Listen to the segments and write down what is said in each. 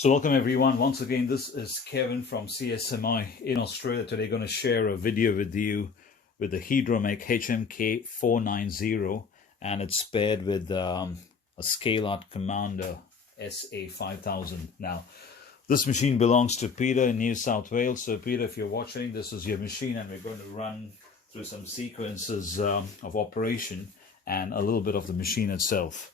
So welcome everyone. Once again, this is Kevin from CSMI in Australia. Today going to share a video with you with the Hidromek HMK490, and it's paired with a Scaleart Commander SA5000. Now, this machine belongs to Peter in New South Wales. So Peter, if you're watching, this is your machine, and we're going to run through some sequences of operation and a little bit of the machine itself.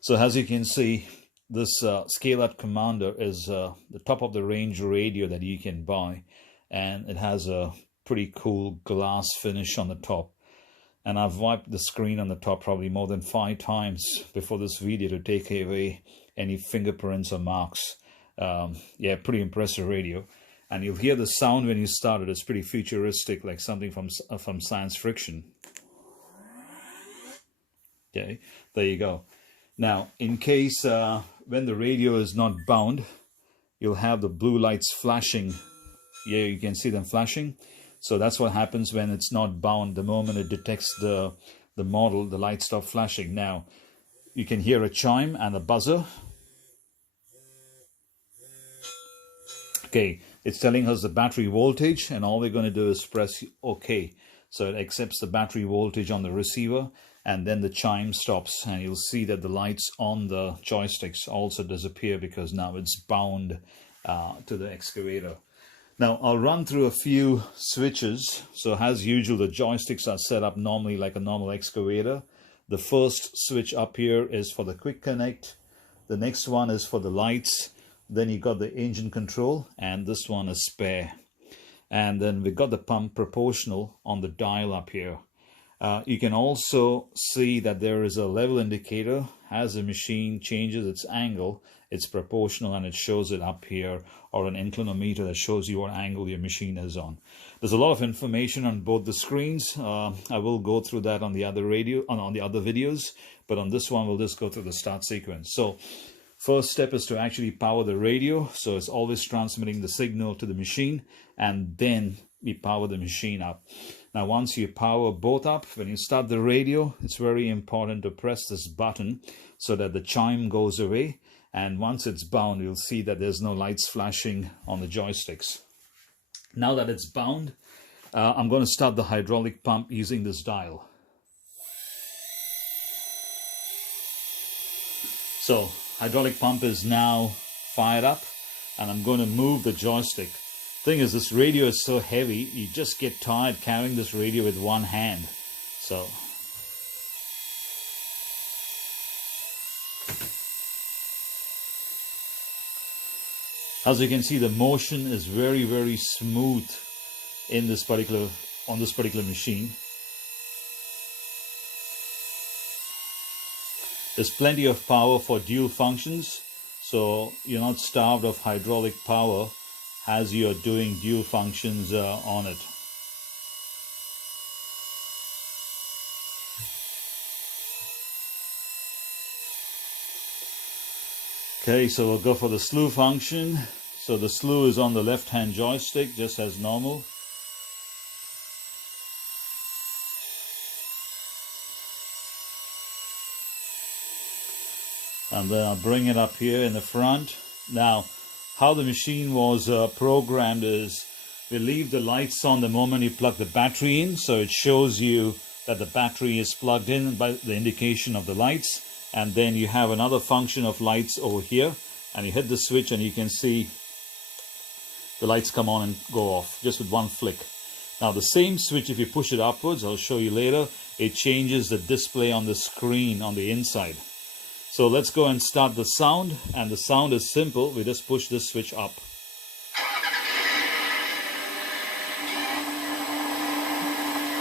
So as you can see, this Scaleart Commander is the top of the range radio that you can buy, and it has a pretty cool glass finish on the top. And I've wiped the screen on the top probably more than 5 times before this video to take away any fingerprints or marks. Yeah, pretty impressive radio. And you'll hear the sound when you start it. It's pretty futuristic, like something from science fiction. Okay, there you go. Now, in case when the radio is not bound, you'll have the blue lights flashing. Yeah, you can see them flashing. So that's what happens when it's not bound. The moment it detects the model, the lights stop flashing. Now, you can hear a chime and a buzzer. Okay, it's telling us the battery voltage, and all we're going to do is press OK. So it accepts the battery voltage on the receiver, and then the chime stops, and you'll see that the lights on the joysticks also disappear because now it's bound to the excavator. Now, I'll run through a few switches. So as usual, the joysticks are set up normally like a normal excavator. The first switch up here is for the quick connect. The next one is for the lights. Then you got the engine control, and this one is spare. And then we got the pump proportional on the dial up here. You can also see that there is a level indicator. As the machine changes its angle, it's proportional, and it shows it up here, or an inclinometer that shows you what angle your machine is on. There's a lot of information on both the screens. I will go through that on the other on the other videos, but on this one we'll just go through the start sequence. So first step is to actually power the radio. So it's always transmitting the signal to the machine, and then we power the machine up. Now, once you power both up, when you start the radio, it's very important to press this button so that the chime goes away. And once it's bound, you'll see that there's no lights flashing on the joysticks. Now that it's bound, I'm going to start the hydraulic pump using this dial. So, hydraulic pump is now fired up, and I'm going to move the joystick. Thing is, this radio is so heavy, you just get tired carrying this radio with one hand. So as you can see, the motion is very, very smooth in this particular machine. There's plenty of power for dual functions, so you're not starved of hydraulic power as you're doing dual functions on it. Okay, so we'll go for the slew function. So the slew is on the left hand joystick, just as normal. And then I'll bring it up here in the front. Now, how the machine was programmed is we leave the lights on the moment you plug the battery in, so it shows you that the battery is plugged in by the indication of the lights. And then you have another function of lights over here, and you hit the switch and you can see the lights come on and go off just with one flick. Now the same switch, if you push it upwards, I'll show you later, it changes the display on the screen on the inside. So let's go and start the sound, and the sound is simple. We just push this switch up.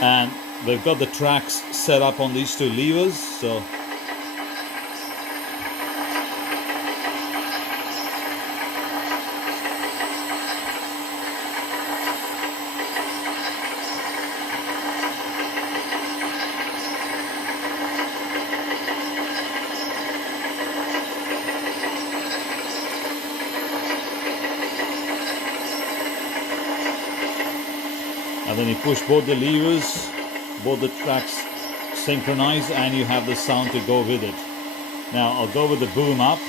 And we've got the tracks set up on these 2 levers. So and then you push both the levers, both the tracks synchronize, and you have the sound to go with it. Now I'll go with the boom up.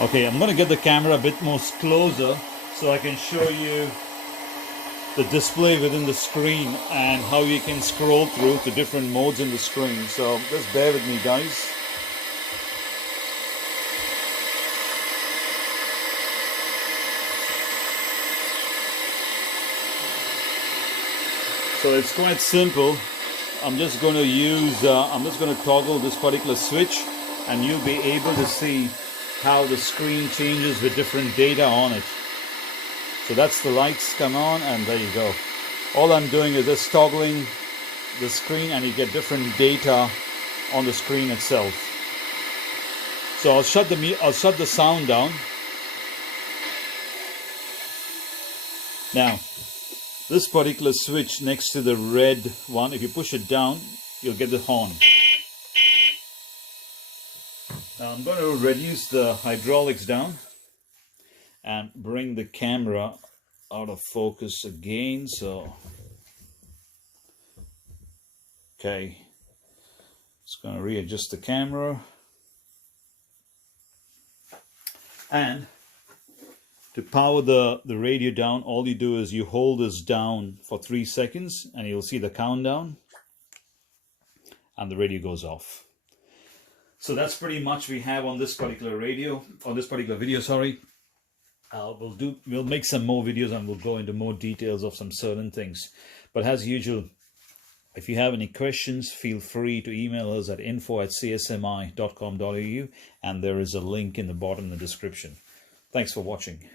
Okay, I'm going to get the camera a bit more closer so I can show you the display within the screen and how you can scroll through to different modes in the screen. So just bear with me, guys. So it's quite simple. I'm just going to toggle this particular switch, and you'll be able to see how the screen changes with different data on it. So that's the lights come on, and there you go. All I'm doing is just toggling the screen, and you get different data on the screen itself. So I'll shut the sound down. Now, this particular switch next to the red one, if you push it down, you'll get the horn. Now I'm going to reduce the hydraulics down and bring the camera out of focus again. So, okay, just going to readjust the camera. And to power the radio down, all you do is you hold this down for 3 seconds and you'll see the countdown and the radio goes off. So that's pretty much we have on this particular video, on this particular video, sorry. We'll make some more videos and we'll go into more details of some certain things. But as usual, if you have any questions, feel free to email us at info@csmi.com.au, and there is a link in the bottom of the description. Thanks for watching.